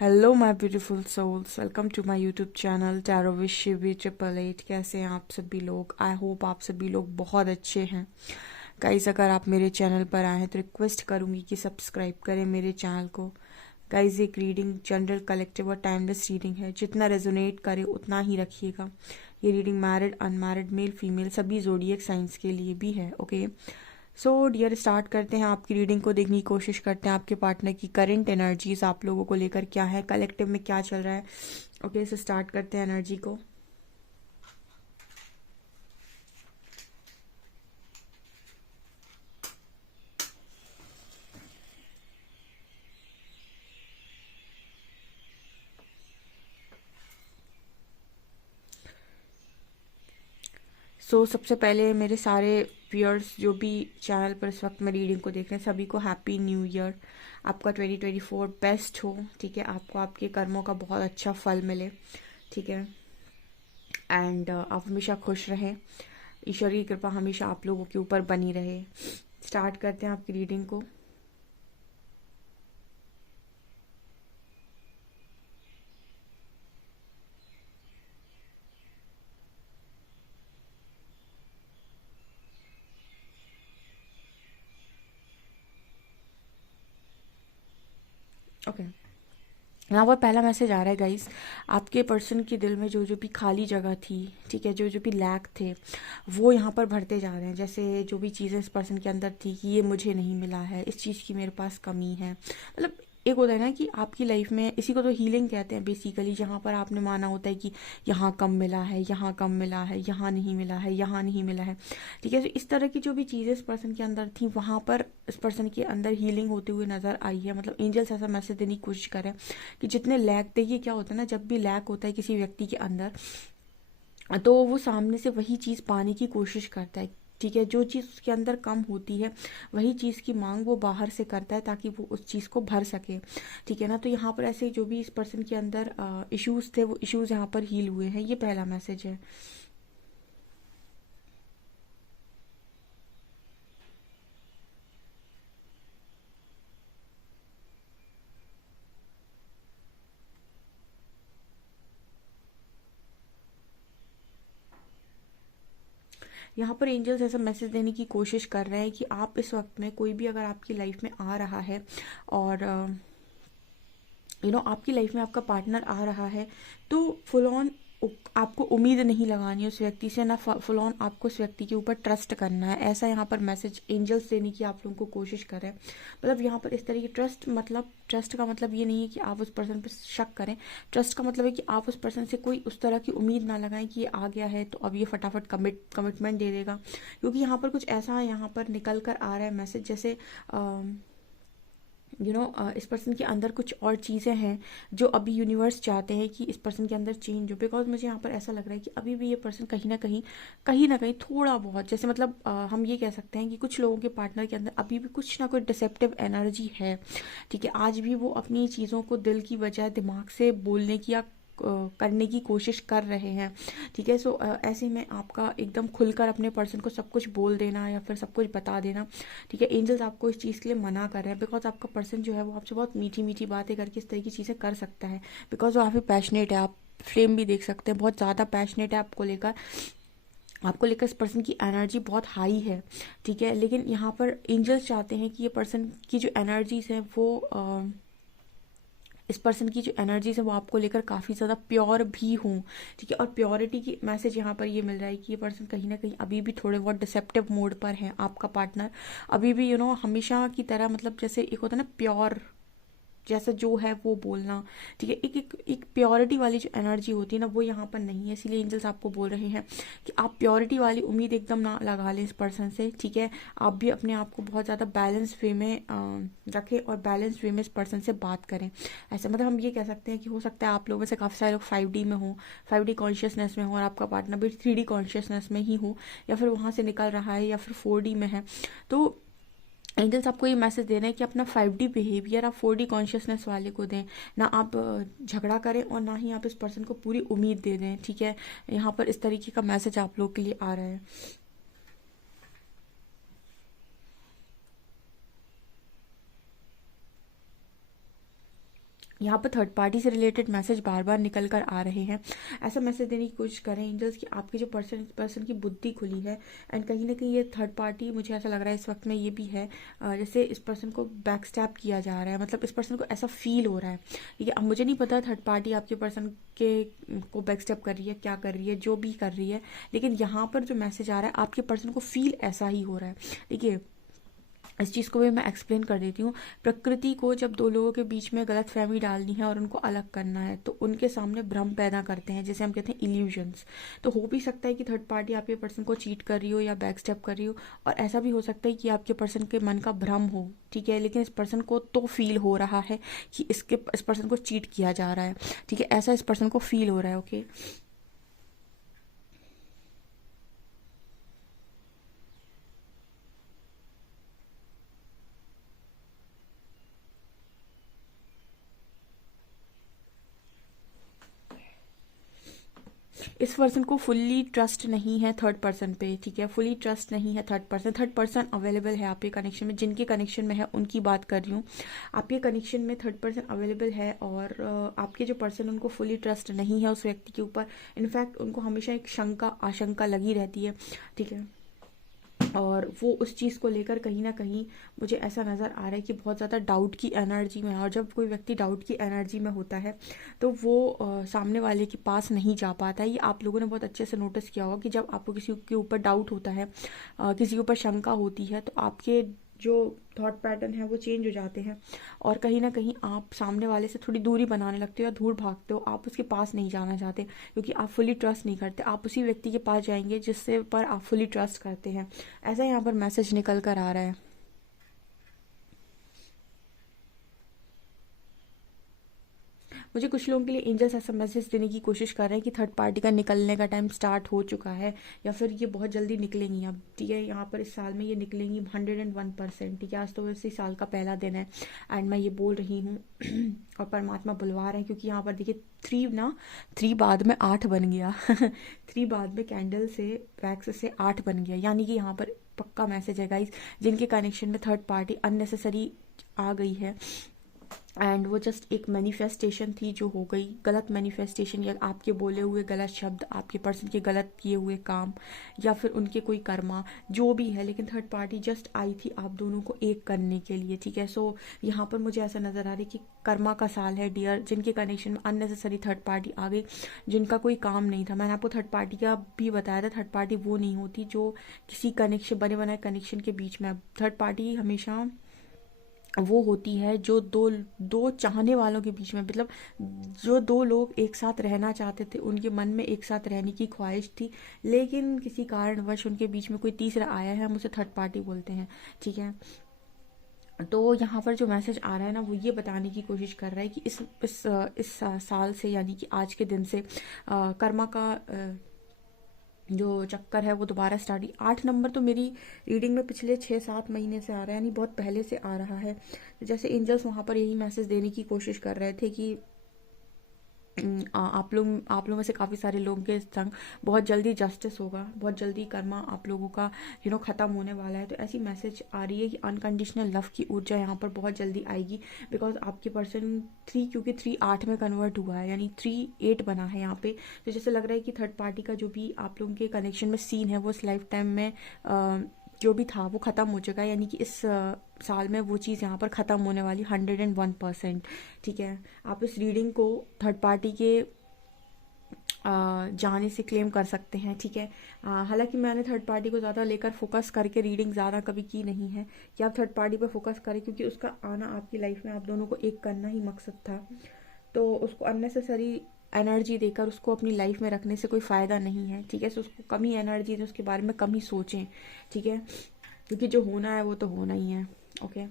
Hello my beautiful souls, welcome to my YouTube channel tarot with Shivi 888। कैसे हैं आप सभी लोग? आई होप आप सभी लोग बहुत अच्छे हैं। गाइस, अगर आप मेरे चैनल पर आए हैं तो रिक्वेस्ट करूंगी कि सब्सक्राइब करें मेरे चैनल को। गाइस, एक रीडिंग जनरल, कलेक्टिव और टाइमलेस रीडिंग है। जितना रेजोनेट करे उतना ही रखिएगा। ये reading married, unmarried, male female सभी जोडिएक साइंस के लिए भी है। ओके, सो डियर, स्टार्ट करते हैं। आपकी रीडिंग को देखने की कोशिश करते हैं। आपके पार्टनर की करंट एनर्जीज आप लोगों को लेकर क्या है, कलेक्टिव में क्या चल रहा है। ओके, सो स्टार्ट करते हैं एनर्जी को। सबसे पहले मेरे सारे व्यूअर्स जो भी चैनल पर इस वक्त मैं रीडिंग को देख रहे हैं, सभी को हैप्पी न्यू ईयर। आपका 2024 बेस्ट हो। ठीक है, आपको आपके कर्मों का बहुत अच्छा फल मिले। ठीक है, एंड आप हमेशा खुश रहें। ईश्वर की कृपा हमेशा आप लोगों के ऊपर बनी रहे। स्टार्ट करते हैं आपकी रीडिंग को। ओके, यहाँ पर पहला मैसेज आ रहा है गाइस। आपके पर्सन के दिल में जो जो भी खाली जगह थी, ठीक है, जो जो भी लैक थे, वो यहाँ पर भरते जा रहे हैं। जैसे जो भी चीज़ें इस पर्सन के अंदर थी कि ये मुझे नहीं मिला है, इस चीज़ की मेरे पास कमी है। मतलब एक होता है ना कि आपकी लाइफ में, इसी को तो हीलिंग कहते हैं बेसिकली, जहाँ पर आपने माना होता है कि यहाँ कम मिला है, यहाँ कम मिला है, यहाँ नहीं मिला है, यहाँ नहीं मिला है। ठीक है, तो इस तरह की जो भी चीज़ें इस पर्सन के अंदर थी, वहाँ पर इस पर्सन के अंदर हीलिंग होते हुए नजर आई है। मतलब एंजल्स ऐसा मैसेज देने की कोशिश करें कि जितने लैक, देखिए क्या होता है ना, जब भी लैक होता है किसी व्यक्ति के अंदर, तो वो सामने से वही चीज़ पाने की कोशिश करता है। ठीक है, जो चीज़ उसके अंदर कम होती है, वही चीज़ की मांग वो बाहर से करता है ताकि वो उस चीज़ को भर सके। ठीक है ना, तो यहाँ पर ऐसे जो भी इस पर्सन के अंदर इश्यूज थे, वो इश्यूज यहाँ पर हील हुए हैं। ये पहला मैसेज है। यहाँ पर एंजल्स ऐसा मैसेज देने की कोशिश कर रहे हैं कि आप इस वक्त में, कोई भी अगर आपकी लाइफ में आ रहा है और आपकी लाइफ में आपका पार्टनर आ रहा है, तो फुल ऑन आपको उम्मीद नहीं लगानी है उस व्यक्ति से, ना फुल ऑन आपको उस व्यक्ति के ऊपर ट्रस्ट करना है। ऐसा यहाँ पर मैसेज एंजल्स देने की आप लोगों को कोशिश करें। मतलब यहाँ पर इस तरह की ट्रस्ट, मतलब ट्रस्ट का मतलब ये नहीं है कि आप उस पर्सन पर शक करें। ट्रस्ट का मतलब है कि आप उस पर्सन से कोई उस तरह की उम्मीद ना लगाएं कि ये आ गया है तो अब ये फटाफट कमिटमेंट दे देगा। क्योंकि यहाँ पर कुछ ऐसा यहाँ पर निकल कर आ रहा है मैसेज, जैसे इस पर्सन के अंदर कुछ और चीज़ें हैं जो अभी यूनिवर्स चाहते हैं कि इस पर्सन के अंदर चेंज हो। बिकॉज मुझे यहाँ पर ऐसा लग रहा है कि अभी भी ये पर्सन कहीं ना कहीं थोड़ा बहुत, जैसे मतलब हम ये कह सकते हैं कि कुछ लोगों के पार्टनर के अंदर अभी भी कुछ ना कुछ डिसेप्टिव एनर्जी है। ठीक है, आज भी वो अपनी चीज़ों को दिल की बजाय दिमाग से बोलने की या करने की कोशिश कर रहे हैं। ठीक है, ऐसे में आपका एकदम खुलकर अपने पर्सन को सब कुछ बोल देना या फिर सब कुछ बता देना। ठीक है, एंजल्स आपको इस चीज़ के लिए मना कर रहे हैं। बिकॉज आपका पर्सन जो है वो आपसे बहुत मीठी मीठी बातें करके इस तरह की चीज़ें कर सकता है। बिकॉज वो काफ़ी पैशनेट है। आप फ्लेम भी देख सकते हैं, बहुत ज़्यादा पैशनेट है आपको लेकर इस पर्सन की एनर्जी बहुत हाई है। ठीक है, लेकिन यहाँ पर एंजल्स चाहते हैं कि ये पर्सन की जो एनर्जीज हैं वो इस पर्सन की जो एनर्जीज है वो आपको लेकर काफ़ी ज़्यादा प्योर भी हों। ठीक है, और प्योरिटी की मैसेज यहाँ पर ये मिल रहा है कि ये पर्सन कहीं ना कहीं अभी भी थोड़े बहुत डिसेप्टिव मोड पर है। आपका पार्टनर अभी भी हमेशा की तरह, मतलब जैसे एक होता है ना प्योर, जैसा जो है वो बोलना। ठीक है, एक एक एक प्योरिटी वाली जो एनर्जी होती है ना, वो यहाँ पर नहीं है। इसीलिए एंजल्स आपको बोल रहे हैं कि आप प्योरिटी वाली उम्मीद एकदम ना लगा लें इस पर्सन से। ठीक है, आप भी अपने आप को बहुत ज़्यादा बैलेंस वे में रखें और बैलेंस वे में इस पर्सन से बात करें। ऐसा मतलब हम ये कह सकते हैं कि हो सकता है आप लोगों में से काफ़ी सारे लोग 5D में हो, 5D कॉन्शियसनेस में हो, और आपका पार्टनर भी 3D कॉन्शियसनेस में ही हो, या फिर वहाँ से निकल रहा है, या फिर 4D में है। तो एंजल्स आपको ये मैसेज दे रहे हैं कि अपना 5D बिहेवियर आप 4D कॉन्शियसनेस वाले को दें। ना आप झगड़ा करें और ना ही आप इस पर्सन को पूरी उम्मीद दे दें। ठीक है, यहाँ पर इस तरीके का मैसेज आप लोग के लिए आ रहा है। यहाँ पर थर्ड पार्टी से रिलेटेड मैसेज बार बार निकल कर आ रहे हैं। ऐसा मैसेज देने की कोशिश करें एंजल्स कि आपकी जो पर्सन की बुद्धि खुली है, एंड कहीं ना कहीं ये थर्ड पार्टी, मुझे ऐसा लग रहा है इस वक्त में ये भी है, जैसे इस पर्सन को बैक स्टैप किया जा रहा है, मतलब इस पर्सन को ऐसा फील हो रहा है। ठीक है, अब मुझे नहीं पता थर्ड पार्टी आपके पर्सन के को बैक स्टैप कर रही है, क्या कर रही है, जो भी कर रही है, लेकिन यहाँ पर जो मैसेज आ रहा है आपके पर्सन को फील ऐसा ही हो रहा है। देखिए, इस चीज़ को भी मैं एक्सप्लेन कर देती हूँ। प्रकृति को जब दो लोगों के बीच में गलत फहमी डालनी है और उनको अलग करना है, तो उनके सामने भ्रम पैदा करते हैं, जैसे हम कहते हैं इल्यूजन्स। तो हो भी सकता है कि थर्ड पार्टी आपके पर्सन को चीट कर रही हो या बैक स्टेप कर रही हो, और ऐसा भी हो सकता है कि आपके पर्सन के मन का भ्रम हो। ठीक है, लेकिन इस पर्सन को तो फील हो रहा है कि इस पर्सन को चीट किया जा रहा है। ठीक है, ऐसा इस पर्सन को फील हो रहा है। ओके, इस पर्सन को फुल्ली ट्रस्ट नहीं है थर्ड पर्सन पे। ठीक है, फुल्ली ट्रस्ट नहीं है थर्ड पर्सन अवेलेबल है आपके कनेक्शन में, जिनके कनेक्शन में है उनकी बात कर रही हूँ। आपके कनेक्शन में थर्ड पर्सन अवेलेबल है, और आपके जो पर्सन उनको फुल्ली ट्रस्ट नहीं है उस व्यक्ति के ऊपर। इनफैक्ट उनको हमेशा एक शंका आशंका लगी रहती है। ठीक है, और वो उस चीज़ को लेकर कहीं ना कहीं मुझे ऐसा नज़र आ रहा है कि बहुत ज़्यादा डाउट की एनर्जी में है, और जब कोई व्यक्ति डाउट की एनर्जी में होता है तो वो सामने वाले के पास नहीं जा पाता है। ये आप लोगों ने बहुत अच्छे से नोटिस किया होगा कि जब आपको किसी के ऊपर डाउट होता है, किसी के ऊपर शंका होती है, तो आपके जो थॉट पैटर्न है वो चेंज हो जाते हैं, और कहीं ना कहीं आप सामने वाले से थोड़ी दूरी बनाने लगते हो या दूर भागते हो। आप उसके पास नहीं जाना चाहते क्योंकि आप फुली ट्रस्ट नहीं करते। आप उसी व्यक्ति के पास जाएंगे जिससे पर आप फुली ट्रस्ट करते हैं। ऐसा यहाँ पर मैसेज निकल कर आ रहा है। मुझे कुछ लोगों के लिए एंजल्स ऐसा मैसेज देने की कोशिश कर रहे हैं कि थर्ड पार्टी का निकलने का टाइम स्टार्ट हो चुका है, या फिर ये बहुत जल्दी निकलेंगी अब। ठीक है, यहाँ पर इस साल में ये निकलेंगी 101%। ठीक है, आज तो वैसे ही साल का पहला दिन है, एंड मैं ये बोल रही हूँ और परमात्मा बुलवा रहे हैं, क्योंकि यहाँ पर देखिए थ्री बाद में 8 बन गया थ्री बाद में कैंडल से वैक्स से 8 बन गया, यानी कि यहाँ पर पक्का मैसेज है गाइस, जिनके कनेक्शन में थर्ड पार्टी अननेसेसरी आ गई है, एंड वो जस्ट एक मैनिफेस्टेशन थी जो हो गई, गलत मैनिफेस्टेशन, या आपके बोले हुए गलत शब्द, आपके पर्सन के गलत किए हुए काम, या फिर उनके कोई कर्मा, जो भी है, लेकिन थर्ड पार्टी जस्ट आई थी आप दोनों को एक करने के लिए। ठीक है, सो यहाँ पर मुझे ऐसा नज़र आ रहा है कि कर्मा का साल है डियर, जिनके कनेक्शन में अननेसेसरी थर्ड पार्टी आ गई, जिनका कोई काम नहीं था। मैंने आपको थर्ड पार्टी का भी बताया था, थर्ड पार्टी वो नहीं होती जो किसी कनेक्शन, बने बनाए कनेक्शन के बीच में। थर्ड पार्टी हमेशा वो होती है जो दो दो चाहने वालों के बीच में, मतलब जो दो लोग एक साथ रहना चाहते थे, उनके मन में एक साथ रहने की ख्वाहिश थी, लेकिन किसी कारणवश उनके बीच में कोई तीसरा आया है, हम उसे थर्ड पार्टी बोलते हैं। ठीक है, तो यहाँ पर जो मैसेज आ रहा है ना, वो ये बताने की कोशिश कर रहा है कि इस साल से, यानी कि आज के दिन से कर्मा का जो चक्कर है वो दोबारा स्टार्ट। 8 नंबर तो मेरी रीडिंग में पिछले 6-7 महीने से आ रहा है, यानी बहुत पहले से आ रहा है। तो जैसे एंजल्स वहाँ पर यही मैसेज देने की कोशिश कर रहे थे कि आप लोग में से काफ़ी सारे लोगों के संग बहुत जल्दी जस्टिस होगा, बहुत जल्दी कर्मा आप लोगों का ख़त्म होने वाला है। तो ऐसी मैसेज आ रही है कि अनकंडीशनल लव की ऊर्जा यहाँ पर बहुत जल्दी आएगी, बिकॉज आपके पर्सन 3, क्योंकि 3 8 में कन्वर्ट हुआ है, यानी 3 8 बना है यहाँ पे। तो जैसे लग रहा है कि थर्ड पार्टी का जो भी आप लोगों के कनेक्शन में सीन है वो इस लाइफ टाइम में जो भी था वो ख़त्म हो चुका है, यानी कि इस साल में वो चीज़ यहाँ पर ख़त्म होने वाली 101%। ठीक है, आप इस रीडिंग को थर्ड पार्टी के जाने से क्लेम कर सकते हैं। ठीक है, हालांकि मैंने थर्ड पार्टी को ज़्यादा लेकर फोकस करके रीडिंग ज़्यादा कभी की नहीं है कि आप थर्ड पार्टी पर फोकस करें, क्योंकि उसका आना आपकी लाइफ में आप दोनों को एक करना ही मकसद था। तो उसको अननेसेसरी एनर्जी देकर उसको अपनी लाइफ में रखने से कोई फ़ायदा नहीं है। ठीक है, सो उसको कम ही एनर्जी दें, उसके बारे में कम ही सोचें। ठीक है, क्योंकि जो होना है वो तो होना ही है। ओके,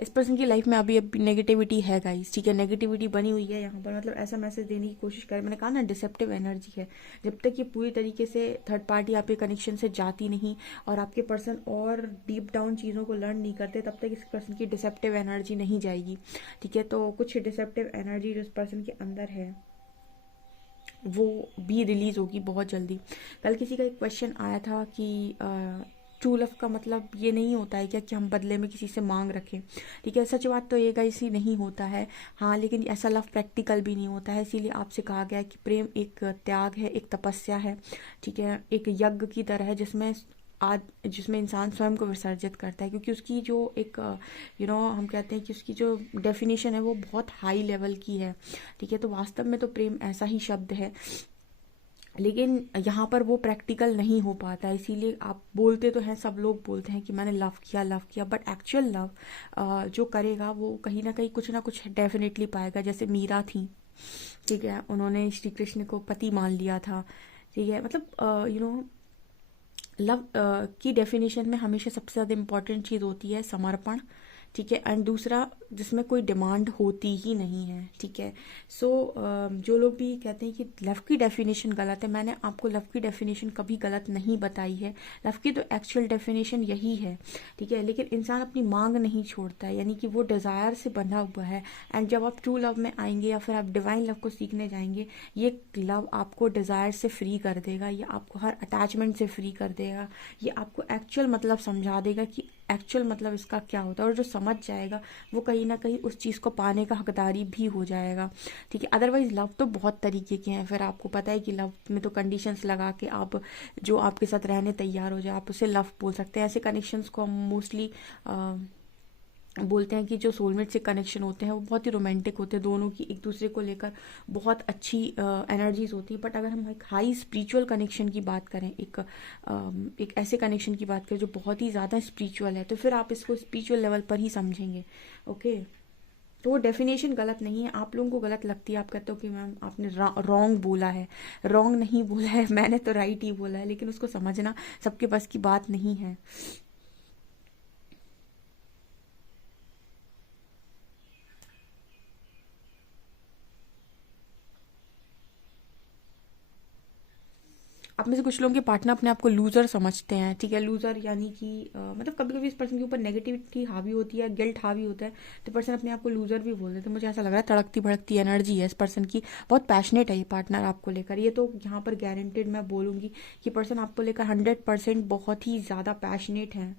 इस पर्सन की लाइफ में अभी अभी नेगेटिविटी है गाइस। ठीक है, नेगेटिविटी बनी हुई है यहाँ पर, मतलब ऐसा मैसेज देने की कोशिश करें। मैंने कहा ना, डिसेप्टिव एनर्जी है। जब तक ये पूरी तरीके से थर्ड पार्टी आपके कनेक्शन से जाती नहीं और आपके पर्सन और डीप डाउन चीज़ों को लर्न नहीं करते, तब तक इस पर्सन की डिसेप्टिव एनर्जी नहीं जाएगी। ठीक है, तो कुछ डिसेप्टिव एनर्जी जो इस पर्सन के अंदर है वो भी रिलीज होगी बहुत जल्दी। कल किसी का एक क्वेश्चन आया था कि ट्रू लव का मतलब ये नहीं होता है क्या कि हम बदले में किसी से मांग रखें, ठीक है। सच बात तो ये गाइस ही नहीं होता है। हाँ, लेकिन ऐसा लव प्रैक्टिकल भी नहीं होता है, इसीलिए आपसे कहा गया है कि प्रेम एक त्याग है, एक तपस्या है, ठीक है, एक यज्ञ की तरह है, जिसमें इंसान स्वयं को विसर्जित करता है, क्योंकि उसकी जो एक हम कहते हैं कि उसकी जो डेफिनेशन है वो बहुत हाई लेवल की है, ठीक है। तो वास्तव में तो प्रेम ऐसा ही शब्द है, लेकिन यहाँ पर वो प्रैक्टिकल नहीं हो पाता है। इसीलिए आप बोलते तो हैं, सब लोग बोलते हैं कि मैंने लव किया, बट एक्चुअल लव जो करेगा वो कहीं ना कुछ डेफिनेटली पाएगा। जैसे मीरा थी, ठीक है, उन्होंने श्री कृष्ण को पति मान लिया था, ठीक है। मतलब लव की डेफिनेशन में हमेशा सबसे ज़्यादा इम्पोर्टेंट चीज़ होती है समर्पण, ठीक है, एंड दूसरा जिसमें कोई डिमांड होती ही नहीं है, ठीक है। सो जो लोग भी कहते हैं कि लव की डेफिनेशन गलत है, मैंने आपको लव की डेफिनेशन कभी गलत नहीं बताई है। लव की तो एक्चुअल डेफिनेशन यही है, ठीक है, लेकिन इंसान अपनी मांग नहीं छोड़ता है, यानी कि वो डिज़ायर से बंधा हुआ है। एंड जब आप ट्रू लव में आएंगे या फिर आप डिवाइन लव को सीखने जाएंगे, ये लव आपको डिज़ायर से फ्री कर देगा, ये आपको हर अटैचमेंट से फ्री कर देगा, ये आपको एक्चुअल मतलब समझा देगा कि एक्चुअल मतलब इसका क्या होता है। और जो समझ जाएगा वो कहीं ना कहीं उस चीज़ को पाने का हकदारी भी हो जाएगा, ठीक है। अदरवाइज लव तो बहुत तरीके के हैं, फिर आपको पता है कि लव में तो कंडीशंस लगा के आप जो आपके साथ रहने तैयार हो जाए आप उसे लव बोल सकते हैं। ऐसे कनेक्शंस को हम मोस्टली बोलते हैं कि जो सोलमेट से कनेक्शन होते हैं वो बहुत ही रोमांटिक होते हैं, दोनों की एक दूसरे को लेकर बहुत अच्छी एनर्जीज होती है। बट अगर हम एक हाई स्पिरिचुअल कनेक्शन की बात करें, एक ऐसे कनेक्शन की बात करें जो बहुत ही ज़्यादा स्पिरिचुअल है, तो फिर आप इसको स्पिरिचुअल लेवल पर ही समझेंगे, ओके। तो वो डेफिनेशन गलत नहीं है, आप लोगों को गलत लगती है, आप कहते हो कि मैम आपने रॉन्ग बोला है। रॉन्ग नहीं बोला है मैंने, तो राइट ही बोला है, लेकिन उसको समझना सबके बस की बात नहीं है। आप में से कुछ लोगों के पार्टनर अपने आप को लूज़र समझते हैं, ठीक है। लूज़र यानी कि मतलब कभी कभी इस पर्सन के ऊपर नेगेटिविटी हावी होती है, गिल्ट हावी होता है, तो पर्सन अपने आप को लूज़र भी बोल देते हैं। मुझे ऐसा लग रहा है तड़कती भड़कती एनर्जी है इस पर्सन की, बहुत पैशनेट है ये पार्टनर आपको लेकर। ये तो यहाँ पर गारंटेड मैं बोलूँगी कि पर्सन आपको लेकर 100% बहुत ही ज़्यादा पैशनेट है।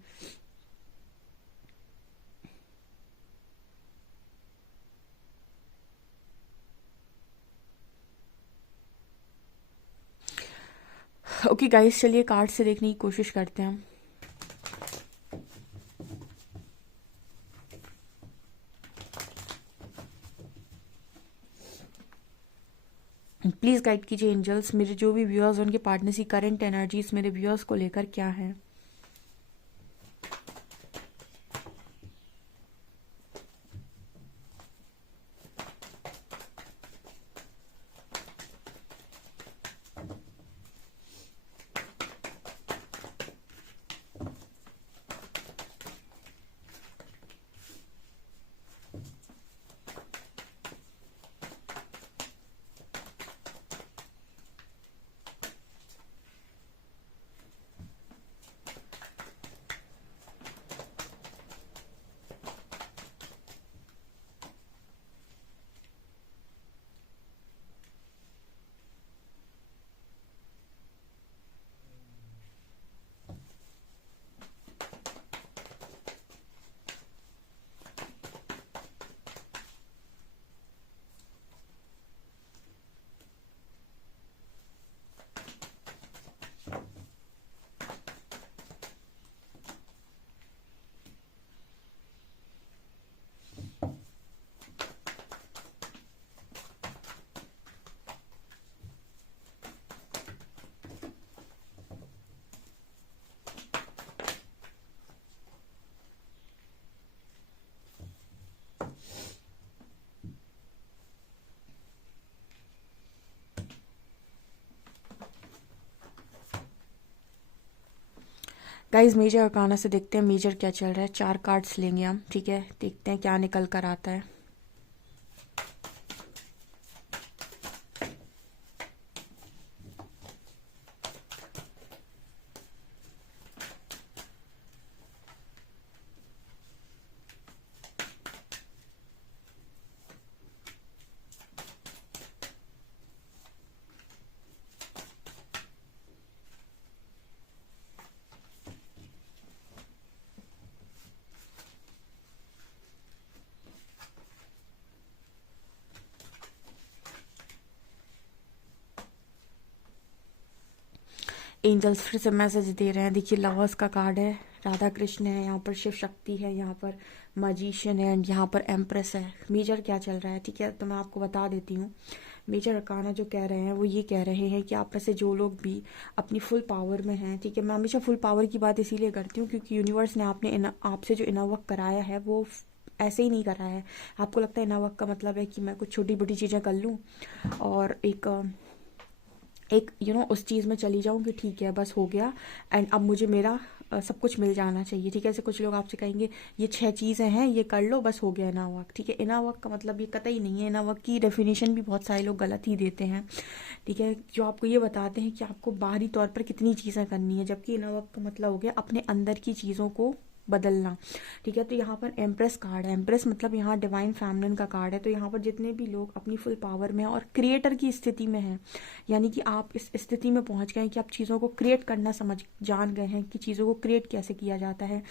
ओके गाइस, चलिए कार्ड से देखने की कोशिश करते हैं। प्लीज़ गाइड कीजिए एंजल्स, मेरे जो भी व्यूअर्स उनके पार्टनर्स की करंट एनर्जीज मेरे व्यूअर्स को लेकर क्या है। गाइज मेजर अरकाना से देखते हैं मेजर क्या चल रहा है। 4 कार्ड्स लेंगे हम, ठीक है, देखते हैं क्या निकल कर आता है। एंजल्स फिर से मैसेज दे रहे हैं। देखिए लवर्स का कार्ड है, राधा कृष्ण है, यहाँ पर शिव शक्ति है, यहाँ पर मजिशियन है एंड यहाँ पर एम्प्रेस है। मेजर क्या चल रहा है, ठीक है, तो मैं आपको बता देती हूँ। मेजर अरकाना जो कह रहे हैं वो ये कह रहे हैं कि आप में से जो लोग भी अपनी फुल पावर में हैं, ठीक है, मैं हमेशा फुल पावर की बात इसीलिए करती हूँ क्योंकि यूनिवर्स ने आपसे जो इनर वर्क कराया है वो ऐसे ही नहीं कराया है। आपको लगता है इनर वर्क का मतलब है कि मैं कुछ छोटी बड़ी चीज़ें कर लूँ और एक उस चीज़ में चली जाऊँ कि ठीक है बस हो गया एंड अब मुझे मेरा सब कुछ मिल जाना चाहिए, ठीक है। ऐसे कुछ लोग आपसे कहेंगे ये 6 चीज़ें हैं, ये कर लो बस हो गया इनर वर्क, ठीक है। इनर वर्क का मतलब ये कतई नहीं है। इनर वर्क की डेफिनेशन भी बहुत सारे लोग गलत ही देते हैं, ठीक है, जो आपको ये बताते हैं कि आपको बाहरी तौर पर कितनी चीज़ें करनी है, जबकि इनर वर्क का मतलब हो गया अपने अंदर की चीज़ों को बदलना, ठीक है। तो यहाँ पर एम्प्रेस कार्ड है। एम्प्रेस मतलब यहाँ डिवाइन फेमिनिन का कार्ड है। तो यहाँ पर जितने भी लोग अपनी फुल पावर में और क्रिएटर की स्थिति में हैं, यानी कि आप इस स्थिति में पहुंच गए हैं कि आप चीज़ों को क्रिएट करना समझ जान गए हैं कि चीज़ों को क्रिएट कैसे किया जाता है,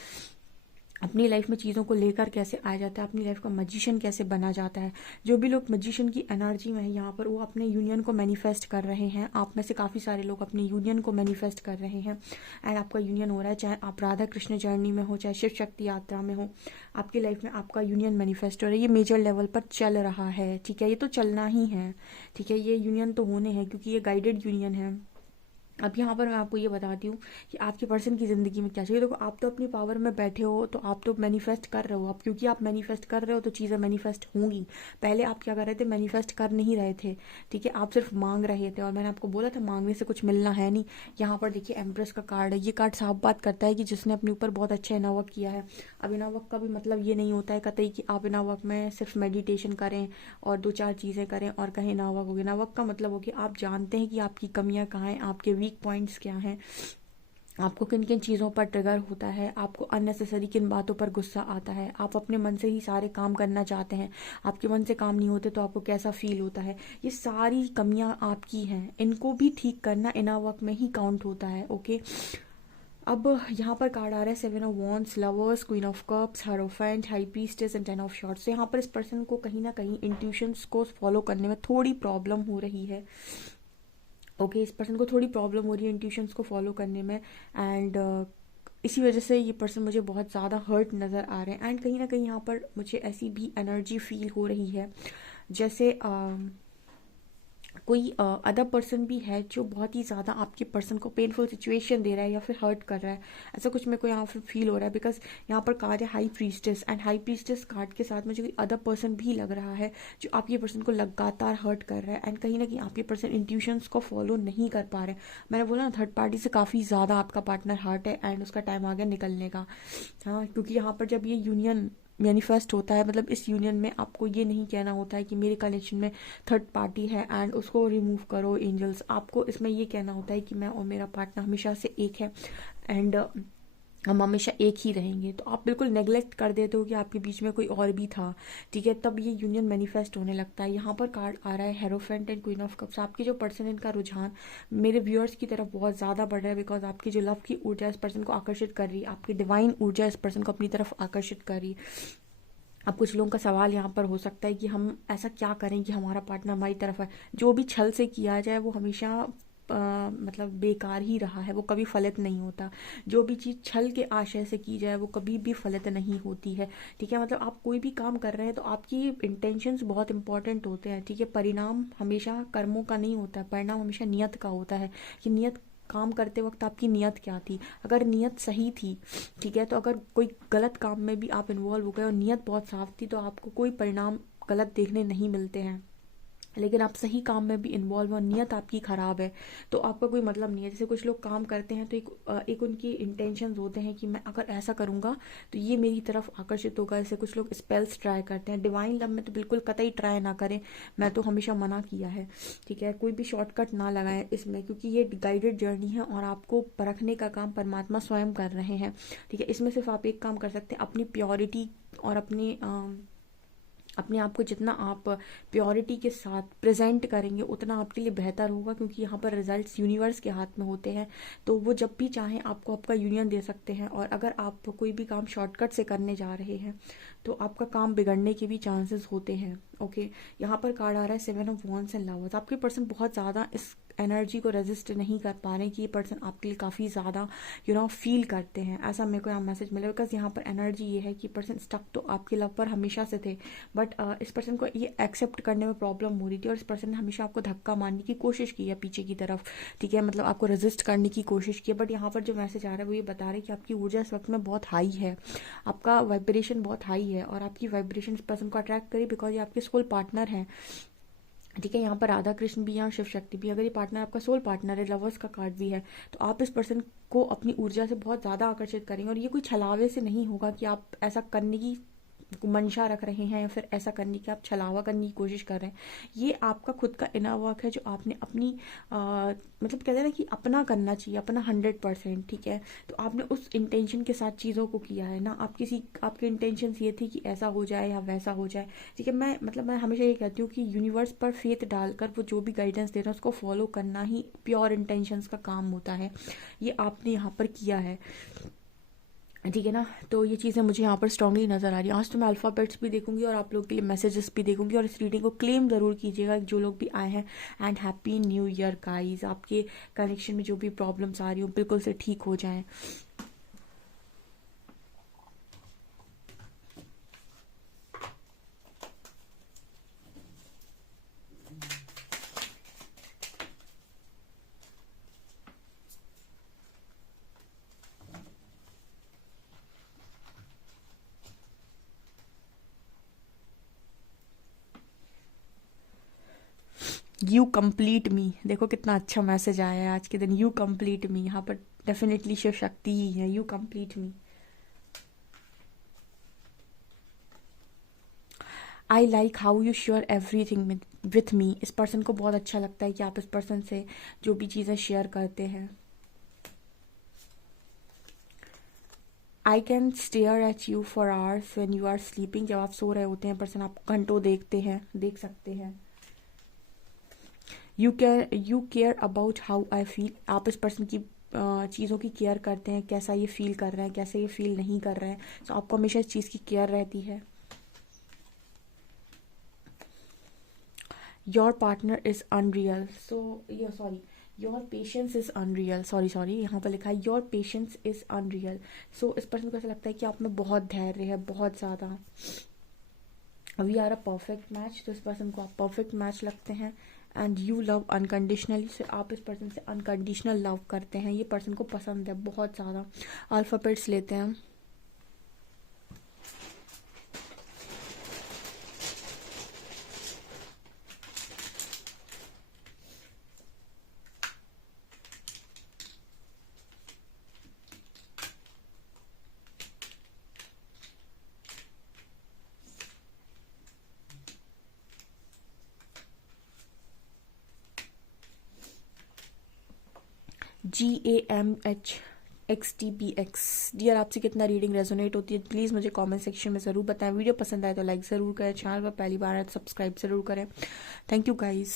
अपनी लाइफ में चीज़ों को लेकर कैसे आया जाता है, अपनी लाइफ का मजिशियन कैसे बना जाता है। जो भी लोग मजिशियन की एनर्जी में है यहाँ पर वो अपने यूनियन को मैनिफेस्ट कर रहे हैं। आप में से काफ़ी सारे लोग अपने यूनियन को मैनिफेस्ट कर रहे हैं एंड आपका यूनियन हो रहा है, चाहे आप राधा कृष्ण जर्नी में हो चाहे शिव शक्ति यात्रा में हो, आपकी लाइफ में आपका यूनियन मैनिफेस्ट हो रहा है। ये मेजर लेवल पर चल रहा है, ठीक है, ये तो चलना ही है, ठीक है, ये यूनियन तो होने हैं क्योंकि ये गाइडेड यूनियन है। अब यहाँ पर मैं आपको ये बताती हूँ कि आपके पर्सन की ज़िंदगी में क्या चाहिए। देखो आप तो अपनी पावर में बैठे हो तो आप तो मैनिफेस्ट कर रहे हो। अब क्योंकि आप मैनिफेस्ट कर रहे हो तो चीज़ें मैनिफेस्ट होंगी। पहले आप क्या कर रहे थे, मैनिफेस्ट कर नहीं रहे थे, ठीक है, आप सिर्फ मांग रहे थे और मैंने आपको बोला था मांगने से कुछ मिलना है नहीं। यहाँ पर देखिए एम्प्रेस का कार्ड है। ये कार्ड साफ बात करता है कि जिसने अपने ऊपर बहुत अच्छा इनर वर्क किया है। अब इनर वर्क का भी मतलब ये नहीं होता है कतई कि आप इनर वर्क में सिर्फ मेडिटेशन करें और 2-4 चीज़ें करें और कहीं इनर वर्क हो गया। इनर वर्क का मतलब हो कि आप जानते हैं कि आपकी कमियां कहाँ हैं, आपके वीक पॉइंट्स क्या हैं, आपको किन किन चीज़ों पर ट्रिगर होता है, आपको अननेसेसरी किन बातों पर गुस्सा आता है, आप अपने मन से ही सारे काम करना चाहते हैं, आपके मन से काम नहीं होते तो आपको कैसा फील होता है। ये सारी कमियां आपकी हैं, इनको भी ठीक करना इनर वर्क में ही काउंट होता है, ओके। अब यहाँ पर कार्ड आ रहा है 7 of wands, lovers, queen of cups, hierophant, high priestess and 10 of shorts. तो यहाँ पर इस पर्सन को कहीं ना कहीं इंट्यूशंस को फॉलो करने में थोड़ी प्रॉब्लम हो रही है, ओके। इस पर्सन को थोड़ी प्रॉब्लम हो रही है इंट्यूशंस को फॉलो करने में एंड इसी वजह से ये पर्सन मुझे बहुत ज़्यादा हर्ट नज़र आ रहे हैं एंड कहीं ना कहीं यहाँ पर मुझे ऐसी भी एनर्जी फील हो रही है जैसे कोई अदर पर्सन भी है जो बहुत ही ज़्यादा आपके पर्सन को पेनफुल सिचुएशन दे रहा है या फिर हर्ट कर रहा है। ऐसा कुछ मेरे को यहाँ पर फील हो रहा है बिकॉज यहाँ पर कार्ड है high priestess and high priestess card के साथ मुझे कोई अदर पर्सन भी लग रहा है जो आपके पर्सन को लगातार हर्ट कर रहा है एंड कहीं ना कहीं आपके पर्सन इंट्यूशंस को फॉलो नहीं कर पा रहे। मैंने बोला ना थर्ड पार्टी से काफ़ी ज़्यादा आपका पार्टनर हर्ट है एंड उसका टाइम आ गया निकलने का। हाँ, क्योंकि यहाँ पर जब ये यूनियन मैनिफेस्ट होता है मतलब इस यूनियन में आपको ये नहीं कहना होता है कि मेरे कनेक्शन में थर्ड पार्टी है एंड उसको रिमूव करो एंजल्स। आपको इसमें ये कहना होता है कि मैं और मेरा पार्टनर हमेशा से एक है एंड हम हमेशा एक ही रहेंगे। तो आप बिल्कुल नेग्लेक्ट कर देते हो कि आपके बीच में कोई और भी था, ठीक है, तब ये यूनियन मैनिफेस्ट होने लगता है। यहाँ पर कार्ड आ रहा है hierophant and queen of cups. आपकी जो पर्सन है इनका रुझान मेरे व्यूअर्स की तरफ बहुत ज़्यादा बढ़ रहा है बिकॉज आपकी जो लव की ऊर्जा इस पर्सन को आकर्षित कर रही है, आपकी डिवाइन ऊर्जा इस पर्सन को अपनी तरफ आकर्षित कर रही है। अब कुछ लोगों का सवाल यहाँ पर हो सकता है कि हम ऐसा क्या करें कि हमारा पार्टनर हमारी तरफ है। जो भी छल से किया जाए वो हमेशा मतलब बेकार ही रहा है, वो कभी फलित नहीं होता। जो भी चीज़ छल के आशय से की जाए वो कभी भी फलित नहीं होती है, ठीक है। मतलब आप कोई भी काम कर रहे हैं तो आपकी इंटेंशंस बहुत इंपॉर्टेंट होते हैं, ठीक है। परिणाम हमेशा कर्मों का नहीं होता है, परिणाम हमेशा नियत का होता है कि नियत काम करते वक्त आपकी नियत क्या थी। अगर नियत सही थी, ठीक है, तो अगर कोई गलत काम में भी आप इन्वॉल्व हो गए और नियत बहुत साफ थी तो आपको कोई परिणाम गलत देखने नहीं मिलते हैं। लेकिन आप सही काम में भी इन्वॉल्व और नियत आपकी ख़राब है तो आपका कोई मतलब नहीं है। जैसे कुछ लोग काम करते हैं तो एक उनकी इंटेंशंस होते हैं कि मैं अगर ऐसा करूँगा तो ये मेरी तरफ आकर्षित होगा। जैसे कुछ लोग स्पेल्स ट्राई करते हैं, डिवाइन लव में तो बिल्कुल कतई ट्राई ना करें, मैं तो हमेशा मना किया है, ठीक है। कोई भी शॉर्टकट ना लगाएं इसमें क्योंकि ये गाइडेड जर्नी है और आपको परखने का काम परमात्मा स्वयं कर रहे हैं, ठीक है। इसमें सिर्फ आप एक काम कर सकते हैं, अपनी प्योरिटी और अपने आप को जितना आप प्योरिटी के साथ प्रेजेंट करेंगे उतना आपके लिए बेहतर होगा क्योंकि यहाँ पर रिजल्ट्स यूनिवर्स के हाथ में होते हैं। तो वो जब भी चाहें आपको आपका यूनियन दे सकते हैं और अगर आप कोई भी काम शॉर्टकट से करने जा रहे हैं तो आपका काम बिगड़ने के भी चांसेस होते हैं, ओके। यहाँ पर कार्ड आ रहा है 7 ऑफ वॉन्ड्स एंड लवर्स। आपके पर्सन बहुत ज़्यादा इस एनर्जी को रेजिस्ट नहीं कर पा रहे हैं कि ये पर्सन आपके लिए काफ़ी ज़्यादा फील करते हैं, ऐसा मेरे को यहाँ मैसेज मिला। बिकॉज यहाँ पर एनर्जी ये है कि पर्सन स्टक तो आपके लव पर हमेशा से थे, बट इस पर्सन को ये एक्सेप्ट करने में प्रॉब्लम हो रही थी, और इस पर्सन ने हमेशा आपको धक्का मारने की कोशिश की है पीछे की तरफ, ठीक है, मतलब आपको रेजिस्ट करने की कोशिश की है। बट यहाँ पर जो मैसेज आ रहा है वो ये बता रहा है कि आपकी ऊर्जा इस वक्त में बहुत हाई है, आपका वाइब्रेशन बहुत हाई है, और आपकी वाइब्रेशन इस पर्सन को अट्रैक्ट करी बिकॉज ये आपके सोल पार्टनर हैं, ठीक है। यहाँ पर राधा कृष्ण भी है और शिव शक्ति भी। अगर ये पार्टनर आपका सोल पार्टनर है, लवर्स का कार्ड भी है, तो आप इस पर्सन को अपनी ऊर्जा से बहुत ज़्यादा आकर्षित करेंगे, और ये कोई छलावे से नहीं होगा कि आप ऐसा करने की मंशा रख रहे हैं या फिर ऐसा करने की आप छलावा करने की कोशिश कर रहे हैं। ये आपका खुद का इनर वर्क है जो आपने अपनी मतलब कहते हैं ना कि अपना करना चाहिए, अपना 100%, ठीक है। तो आपने उस इंटेंशन के साथ चीज़ों को किया है ना, आपके इंटेंशन ये थी कि ऐसा हो जाए या वैसा हो जाए, ठीक है। मैं हमेशा ये कहती हूँ कि यूनिवर्स पर फेथ डालकर वो जो भी गाइडेंस दे रहा है उसको फॉलो करना ही प्योर इंटेंशंस का काम होता है। ये आपने यहाँ पर किया है, ठीक है ना। तो ये चीज़ें मुझे यहाँ पर स्ट्रांगली नज़र आ रही है। आज तो मैं अल्फ़ाबेट्स भी देखूंगी और आप लोग के लिए मैसेजेस भी देखूंगी, और इस रीडिंग को क्लेम ज़रूर कीजिएगा जो लोग भी आए हैं। And happy new year guys, आपके कनेक्शन में जो भी प्रॉब्लम्स आ रही हो बिल्कुल से ठीक हो जाएं। यू कंप्लीट मी, देखो कितना अच्छा मैसेज आया है आज के दिन, यू कंप्लीट मी। यहाँ पर डेफिनेटली शिव शक्ति ही है, you complete me. I like how you share everything with me. इस पर्सन को बहुत अच्छा लगता है कि आप इस पर्सन से जो भी चीज़ें शेयर करते हैं। I can stare at you for hours when you are sleeping, जब आप सो रहे होते हैं पर्सन आपको घंटों देख सकते हैं। You care about how I feel, आप इस पर्सन की चीज़ों की केयर करते हैं, कैसा ये फील कर रहे हैं, कैसे ये फील नहीं कर रहे हैं, तो आपको हमेशा इस चीज़ की केयर रहती है। Your partner is unreal, your patience is unreal, sorry यहाँ पर लिखा है योर पेशेंस इज अनरियल। सो इस पर्सन को ऐसा लगता है कि आप में बहुत धैर्य है, बहुत ज़्यादा। We are a perfect match, तो इस पर्सन को आप परफेक्ट मैच लगते हैं। एंड यू लव अनकंडीशनली, से आप इस पर्सन से अनकंडीशनल लव करते हैं, ये पर्सन को पसंद है बहुत ज़्यादा। अल्फ़ाबेट्स लेते हैं। GAMHXTPX। डियर, आपसे कितना रीडिंग रेजोनेट होती है प्लीज़ मुझे कमेंट सेक्शन में ज़रूर बताएं। वीडियो पसंद आए तो लाइक ज़रूर करें, चैनल पर पहली बार आए तो सब्सक्राइब ज़रूर करें। Thank you guys.